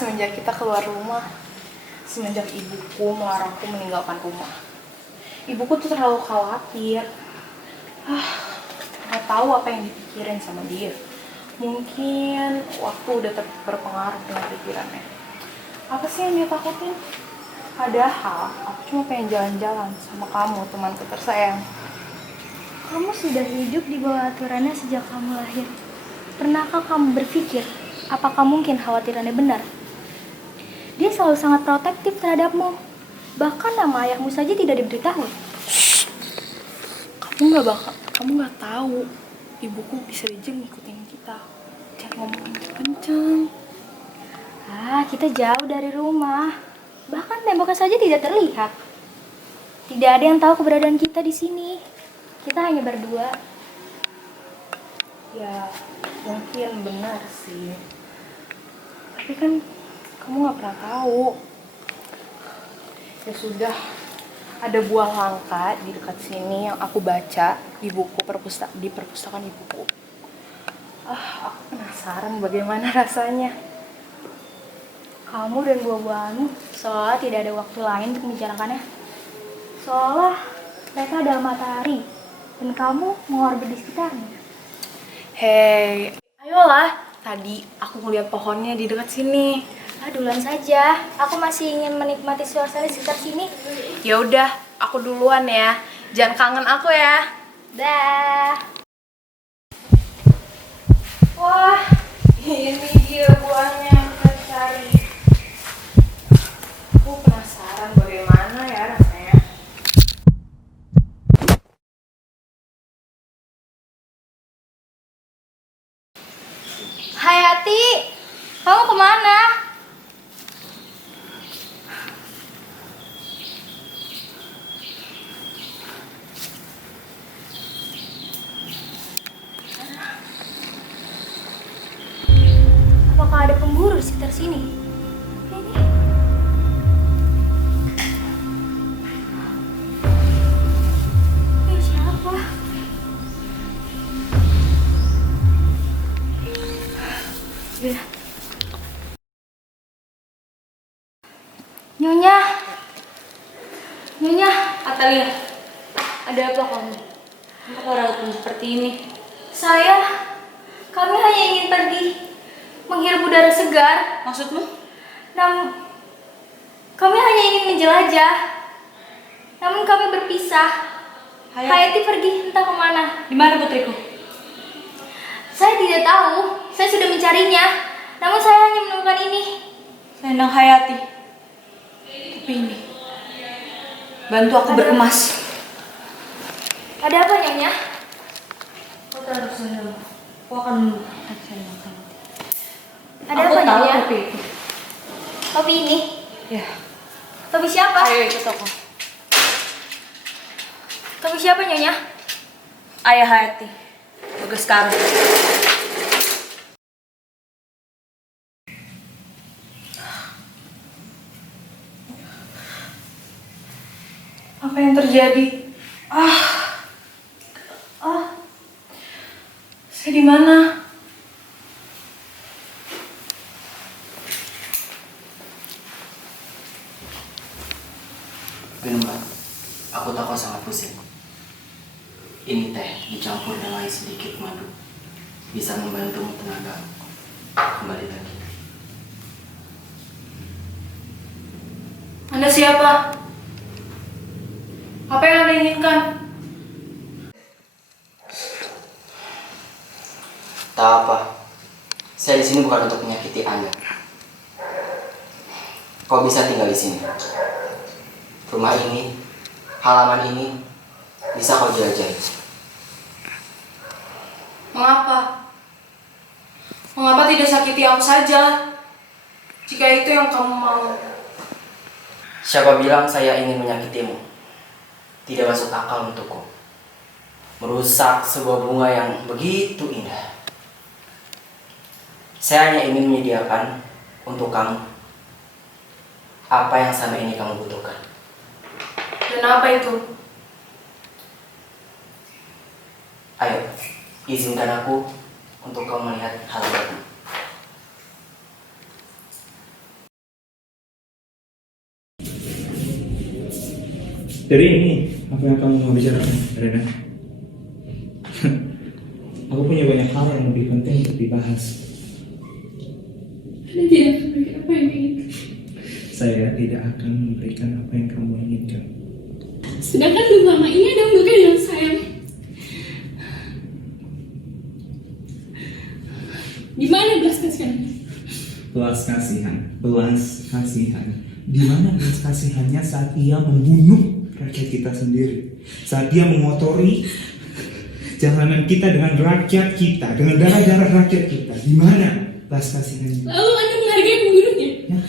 semenjak kita keluar rumah. Semenjak ibuku melarangku meninggalkan rumah. Ibuku tuh terlalu khawatir. Gak tahu apa yang dipikirin sama dia. Mungkin waktu udah berpengaruh dengan pikirannya. Apa sih yang dia takutin? Padahal aku cuma pengen jalan-jalan sama kamu, temanku tersayang. Kamu sudah hidup di bawah aturannya sejak kamu lahir. Pernahkah kamu berpikir, apakah mungkin khawatirannya benar? Dia selalu sangat protektif terhadapmu. Bahkan nama ayahmu saja tidak diberitahu. Kamu nggak tahu. Ibuku bisa aja ngikutin kita. Jangan ngomong kenceng. Kita jauh dari rumah. Bahkan temboknya saja tidak terlihat. Tidak ada yang tahu keberadaan kita di sini. Kita hanya berdua. Ya, mungkin benar sih. Tapi kan kamu nggak pernah tahu. Ya sudah, ada buah langka di dekat sini yang aku baca di buku di perpustakaan ibuku. Aku penasaran bagaimana rasanya. Kamu dan buah-buahanmu seolah tidak ada waktu lain untuk membicarakannya. Seolah mereka adalah matahari dan kamu mengorbit di sekitarnya. Hei, ayolah. Tadi aku ngeliat pohonnya di dekat sini. Duluan saja. Aku masih ingin menikmati suasana di sekitar sini. Ya udah, aku duluan ya. Jangan kangen aku ya. Dah. Wah, ini dia buahnya yang kita cari. Aku penasaran bagaimana ya rasanya. Hayati, kamu kemana? Apakah ada pemburu di sekitar sini? Ini siapa? Ya. Nyonya, Atalia, ada apa kamu? Kenapa rautmu seperti ini? kami hanya ingin pergi menghirup udara segar. Maksudmu? Namun, kami hanya ingin menjelajah. Namun kami berpisah. Hayati pergi entah kemana. Di mana putriku? Saya tidak tahu. Saya sudah mencarinya. Namun saya hanya menemukan ini. Selendang Hayati. Tapi ini, bantu aku berkemas. Ada apa, Nyonya? Kau taruh selendang. Aku akan mengangkat selendang Hayati. Ada Aku apa, tahu Nyonya? topi itu. Topi ini? Ya. Topi siapa? Ayo ikut aku. Topi siapa, Nyonya? Ayah Hayati. Bagas Karo. Apa yang terjadi? Saya di mana? Minum, Mbak. Aku tahu kau sangat pusing. Ini teh dicampur dengan sedikit madu. Bisa membantumu tenaga kembali lagi. Anda siapa? Apa yang Anda inginkan? Tak apa. Saya di sini bukan untuk menyakiti Anda. Kau bisa tinggal di sini. Rumah ini, halaman ini, bisa kau jelajahi. Mengapa? Mengapa tidak sakiti aku saja? Jika itu yang kamu mau. Siapa bilang saya ingin menyakitimu? Tidak masuk akal untukku. Merusak sebuah bunga yang begitu indah. Saya hanya ingin menyediakan untuk kamu apa yang selama ini kamu butuhkan. Dan apa itu? Ayo, izinkan aku untuk kau melihat halamanmu. Jadi ini apa yang kamu mau bicarakan, Rena? Aku punya banyak hal yang lebih penting untuk dibahas. Anda tidak akan memberikan apa yang diinginkan. Saya tidak akan memberikan apa yang kamu inginkan. Sedangkan selama ini Anda memberikan dengan sayang. Di mana belas kasihan? Belas kasihan. Di mana belas kasihannya saat ia membunuh rakyat kita sendiri? Saat dia mengotori jalanan kita dengan rakyat kita, dengan darah-darah rakyat kita. Di mana belas kasihannya? Lalu Anda menghargai pembunuhnya. Ya,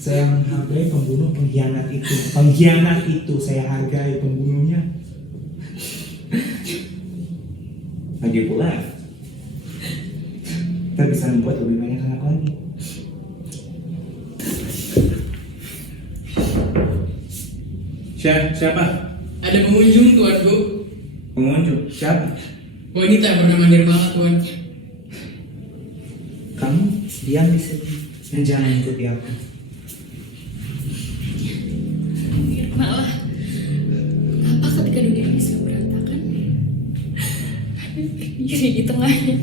saya menghargai pembunuh pengkhianat itu. Pengkhianat itu saya hargai pembunuhnya. Lagi pula, kita bisa membuat lebih banyak anak lagi. Siapa? Ada pengunjung, tuanku. Pengunjung? Siapa? Wanita bernama Nirmala, tuan. Kamu diam di sini dan jangan ikuti aku. Nirmala, apa ketika dunia ini sedang berantakan? Diri di tengahnya.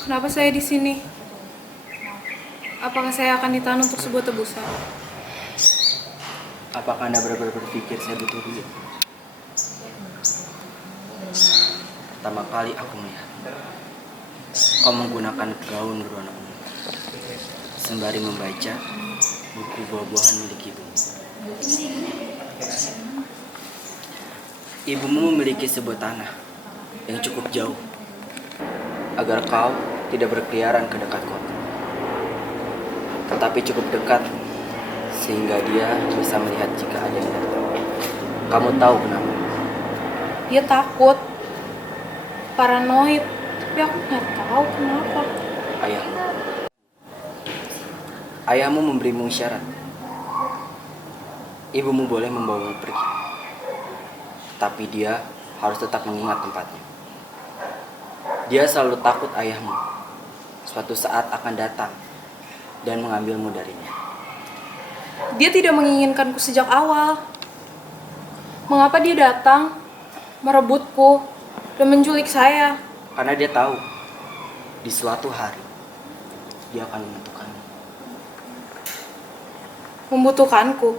Kenapa saya di sini? Apakah saya akan ditahan untuk sebuah tebusan? Apakah Anda benar-benar berpikir saya butuh duit? Pertama kali aku melihat kau menggunakan gaun berwarna ungu sembari membaca buku buah-buahan milik ibumu. Ibumu memiliki sebuah tanah yang cukup jauh agar kau tidak berkeliaran ke dekat kota, tetapi cukup dekat sehingga dia bisa melihat jika ada yang datang. Kamu tahu kenapa? Dia takut, paranoid, tapi aku nggak tahu kenapa. Ayahmu memberimu isyarat. Ibumu boleh membawamu pergi, tapi dia harus tetap mengingat tempatnya. Dia selalu takut ayahmu suatu saat akan datang dan mengambilmu darinya. Dia tidak menginginkanku sejak awal. Mengapa dia datang, merebutku, dan menculik saya? Karena dia tahu di suatu hari dia akan membutuhkanmu. Membutuhkanku.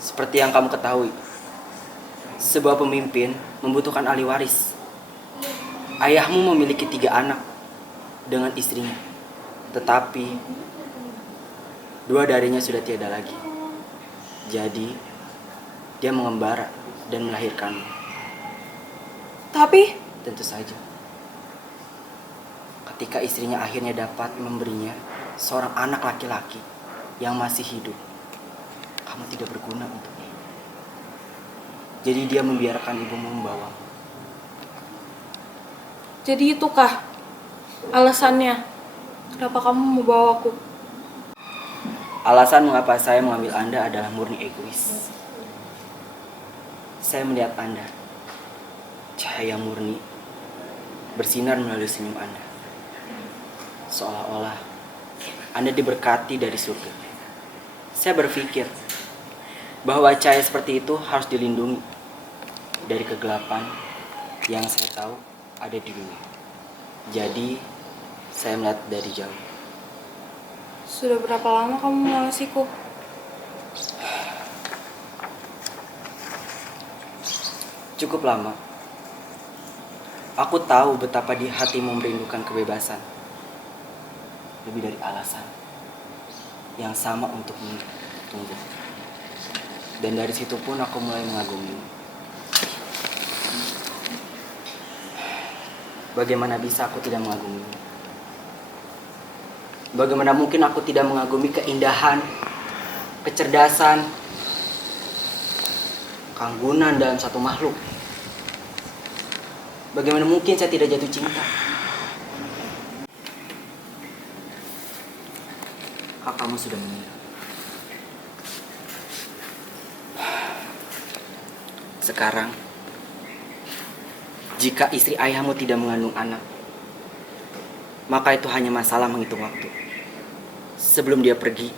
Seperti yang kamu ketahui, sebuah pemimpin membutuhkan ahli waris. Ayahmu memiliki 3 anak dengan istrinya, tetapi 2 darinya sudah tiada lagi. Jadi, dia mengembara dan melahirkanmu. Tapi, Tentu saja, ketika istrinya akhirnya dapat memberinya seorang anak laki-laki yang masih hidup, kamu tidak berguna untuknya. Jadi dia membiarkan ibumu membawamu. jadi itukah alasannya kenapa kamu mau bawa aku? Alasan mengapa saya mengambil Anda adalah murni egois. Saya melihat Anda, cahaya murni bersinar melalui senyum Anda. Seolah-olah Anda diberkati dari surga. Saya berpikir bahwa cahaya seperti itu harus dilindungi dari kegelapan yang saya tahu ada di dunia. Jadi, saya melihat dari jauh. Sudah berapa lama kamu mengawasiku? Cukup lama. Aku tahu betapa di hatimu merindukan kebebasan. Lebih dari alasan yang sama untuk menunggu. Dan dari situ pun aku mulai mengagumimu. Bagaimana bisa aku tidak mengagumimu? Bagaimana mungkin aku tidak mengagumi keindahan, kecerdasan, keanggunan dalam satu makhluk? Bagaimana mungkin saya tidak jatuh cinta? Kakakmu sudah meninggal. Sekarang, jika istri ayahmu tidak mengandung anak, maka itu hanya masalah menghitung waktu. Sebelum dia pergi,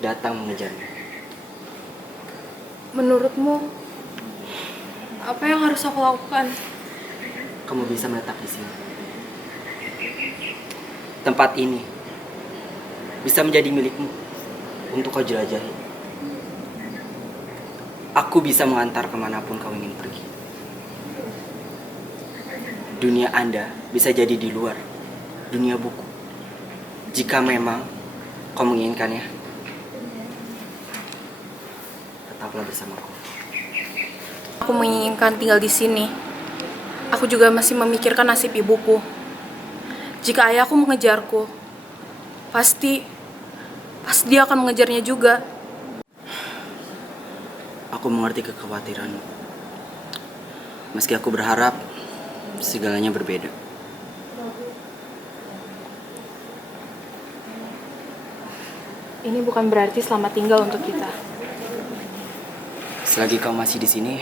datang mengejarnya. Menurutmu, apa yang harus aku lakukan? Kamu bisa menetap di sini. Tempat ini bisa menjadi milikmu untuk kau jelajahi. Aku bisa mengantar kemanapun kau ingin pergi. Dunia Anda bisa jadi di luar dunia buku. Jika memang kau menginginkannya, tetaplah bersamaku. Aku menginginkan tinggal di sini. Aku juga masih memikirkan nasib ibuku. Jika ayahku mengejarku, pasti dia akan mengejarnya juga. Aku mengerti kekhawatiranmu. Meski aku berharap segalanya berbeda. Ini bukan berarti selamat tinggal untuk kita. Selagi kau masih di sini,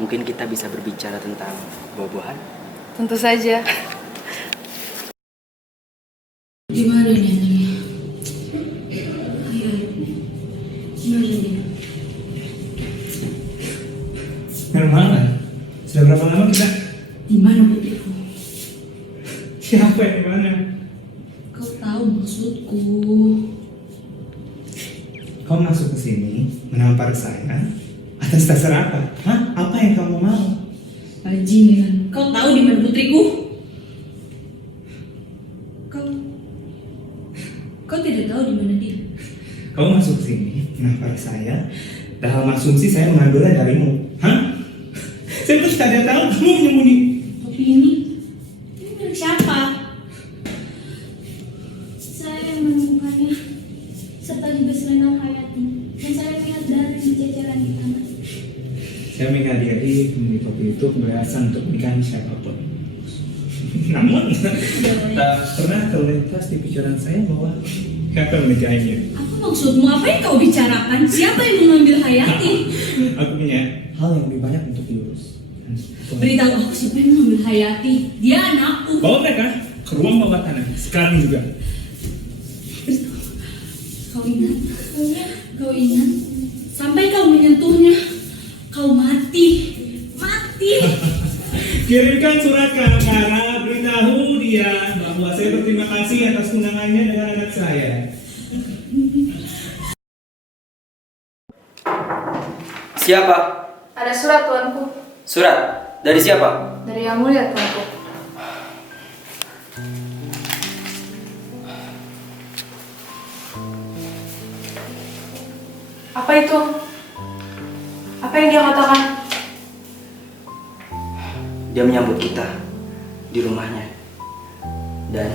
mungkin kita bisa berbicara tentang buah-buahan. Tentu saja. Gimana nih anaknya? Ayo, gimana dia? Dari mana? Sudah berapa lama kita? Di mana putriku? Siapa yang di mana? Kau tahu maksudku? Kau masuk ke sini menampar saya atas dasar apa? Hah? Apa yang kamu mau? Bajingan, kau tahu di mana putriku? Kau tidak tahu di mana dia? Kau masuk ke sini menampar saya dalam asumsi saya mengambilnya darimu. Hah? Saya pun tidak tahu kamu menyembunyi. Topi ini milik siapa? Saya yang menemukannya, serta juga selendang Hayati, dan saya lihat darah di jajaran di tanah. Saya menghadiahi membeli topi itu kebiasaan untuk menikahi siapapun. Namun, tak pernah terlintas di pikiran saya bahwa saya akan menikahinya. Apa maksudmu? Apa yang kau bicarakan? Siapa yang mengambil Hayati? Aku punya hal yang lebih banyak untuk diurus. Beritahu aku siapa yang mengambil Hayati. Dia anakku. Bawa mereka ke ruang bawah tanah sekarang juga. Kau ingat? Kau ingat? Sampai kau menyentuhnya, kau mati. Mati. Kirimkan surat ke Ankara, beritahu dia bahwa saya berterima kasih atas tunangannya dengan anak saya. Siapa? Ada surat, tuanku. Surat? Dari siapa? Dari Yang Mulia, tuanku. Apa itu? Apa yang dia katakan? Dia menyambut kita di rumahnya dan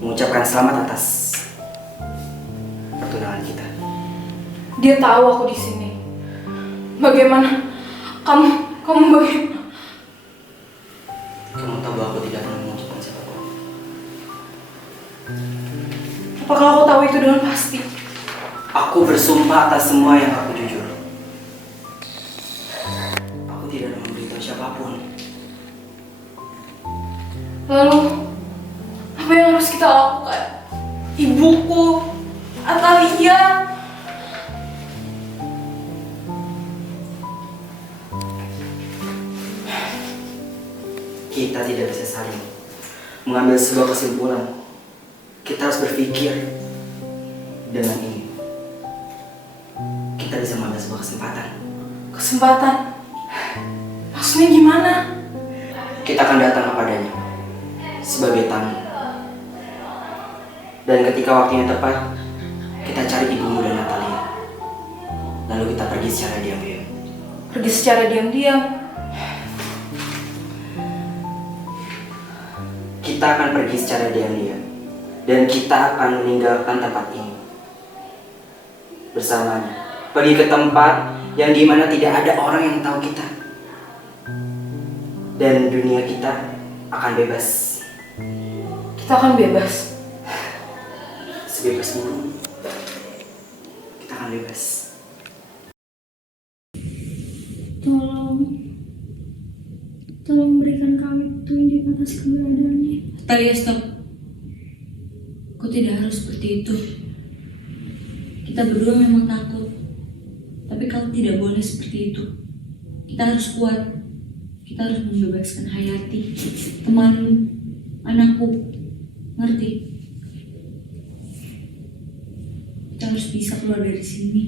mengucapkan selamat atas pertunangan kita. Dia tahu aku di sini. Bagaimana? Kamu bagaimana? Kamu tahu bahwa aku tidak pernah mengucapkan siapapun. Apakah aku tahu itu dengan pasti? Aku bersumpah atas semua yang aku jujur. Aku tidak ada memberitahu siapapun. Lalu, apa yang harus kita lakukan? Ibuku, Atalia. Kita tidak bisa saling mengambil sebuah kesimpulan. Kita harus berpikir dengan ini. Kita bisa mengambil sebuah kesempatan. Kesempatan? Maksudnya gimana? Kita akan datang kepadanya sebagai tamu. Dan ketika waktunya tepat, kita cari ibumu dan Natalia. Lalu kita pergi secara diam-diam. Pergi secara diam-diam. Kita akan pergi secara diam-diam. Dan kita akan meninggalkan tempat ini bersamanya. Pergi ke tempat yang dimana tidak ada orang yang tahu kita. Dan dunia kita akan bebas. Kita akan bebas. Sebebas burung. Kita akan bebas. Tolong berikan kami petunjuk atas keberadaannya. Talia, stop. Kau tidak harus seperti itu. Kita berdua memang takut, tapi kau tidak boleh seperti itu. Kita harus kuat. Kita harus membebaskan Hayati, temanmu, anakku. Ngerti? Kita harus bisa keluar dari sini.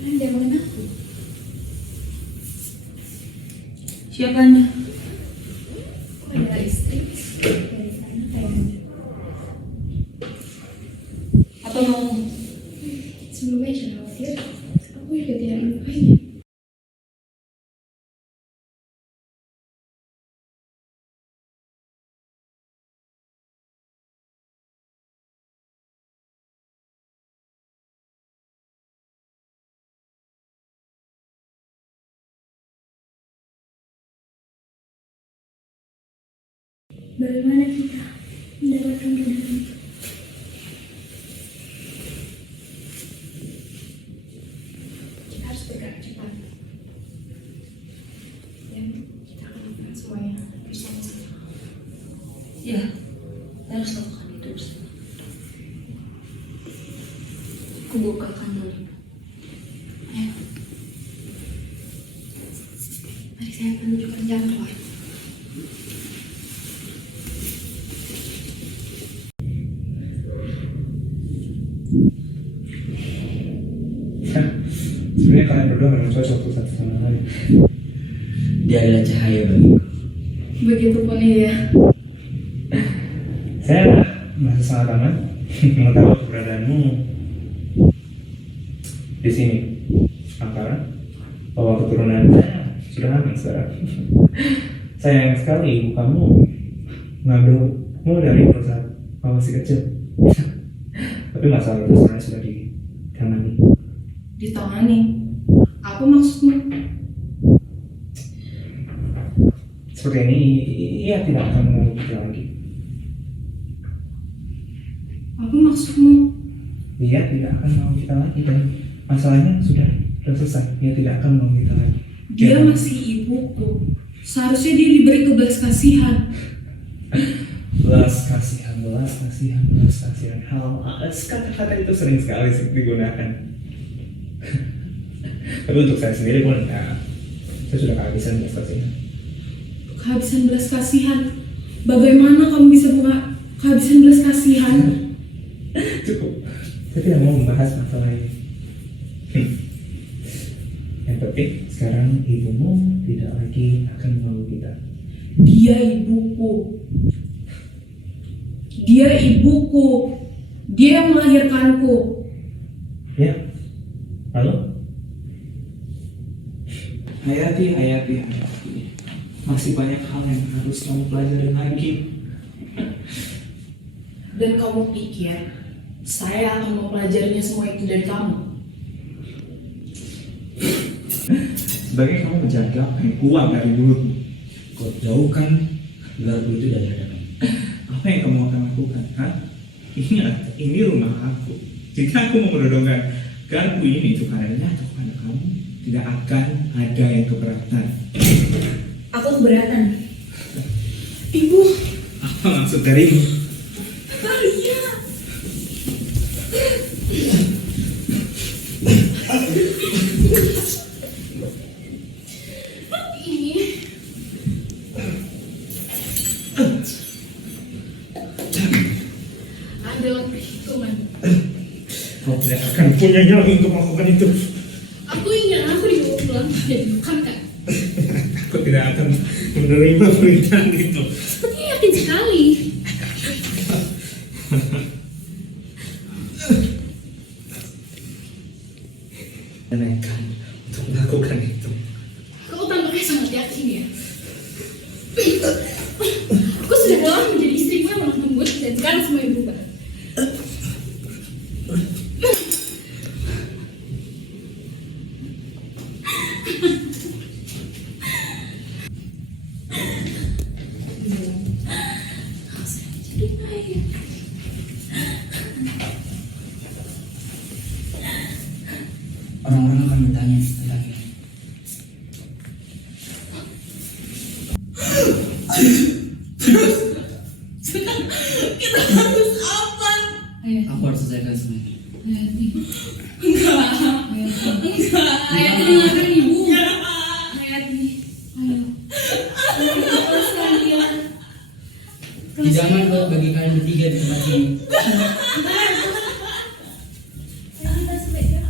Kalian jangan aku. Siapa Anda? Kok ada istri? Dari sana kayaknya. Apa mau? Sebelumnya jangan khawatir. Aku juga tidak menyukainya. Bagaimana kita mendapatkan kebenaran itu? Kita harus bergerak cepat. Dan kita akan lakukan semuanya bersama-sama. Ya, kita harus lakukan itu bersama. Aku bukakan dulu. Ayo. Mari saya menunjukkan jalan keluar. Sebenarnya kalian berdua memang cocok tuh satu sama lain. Dia adalah cahaya bagiku. Begitupun ia. Saya merasa sangat aman mengetahui keberadaanmu di sini. Antara bahwa keturunan saya sudah aman sekarang. Sayang sekali ibu kamu ngambilmu dari perusahaan kamu masih kecil. Tapi masalah itu sebenarnya sudah ditangani. Ditangani? Apa maksudmu? Seperti ini, ia tidak akan mengganggu kita lagi. Apa maksudmu? Ia tidak akan mengganggu kita lagi dan masalahnya sudah selesai. Ia tidak akan mengganggu kita lagi. Dia masih ibuku. Seharusnya dia diberi kebelas kasihan. Belas kasihan. Hal kata-kata itu sering sekali digunakan. Tapi untuk saya sendiri pun, saya sudah kehabisan belas kasihan. Kehabisan belas kasihan? Bagaimana kamu bisa kehabisan belas kasihan? Cukup. Saya tidak mau membahas masalah ini. Yang penting sekarang ibumu tidak lagi akan mengganggu kita. Dia ibuku. Dia ibuku. Dia yang melahirkanku. Ya. Lalu? Hayati. Masih banyak hal yang harus kamu pelajari lagi. Dan kamu pikir saya akan mempelajarinya semua itu dari kamu? Sebagai kamu menjaga apa yang keluar dari mulutmu. Kau jauhkan gelarku itu dari hadapan. Apa yang kamu akan lakukan? Ingat, ini rumah aku. Jika aku mau menodongkan garpu ini kepadanya atau kepada kamu, tidak akan ada yang keberatan. Aku keberatan. Ibu, Apa maksud darimu? Talia. Ini adalah perhitungan. Kau tidak akan punya nyali untuk melakukan itu. Aku ingin aku dibawa pulang dan dimakamkan. Aku tidak akan menerima perintah itu. Sepertinya yakin sekali. Menaikkan untuk melakukan itu. Kau tampaknya sangat yakin ya. Aku sudah lama menjadi istrimu yang pernah membuat dan sekarang semuanya berubah. Kau sudah menjadi baik. bertanya tentang ini. Kita harus apa? Aku harus selesaikan semuanya. Hayati. Enggak. Hayati dengarkan ibu. Hayati. Ayo. Lepaskan dia. Hidangan buat bagi kalian bertiga di tempat ini. Kita sebaiknya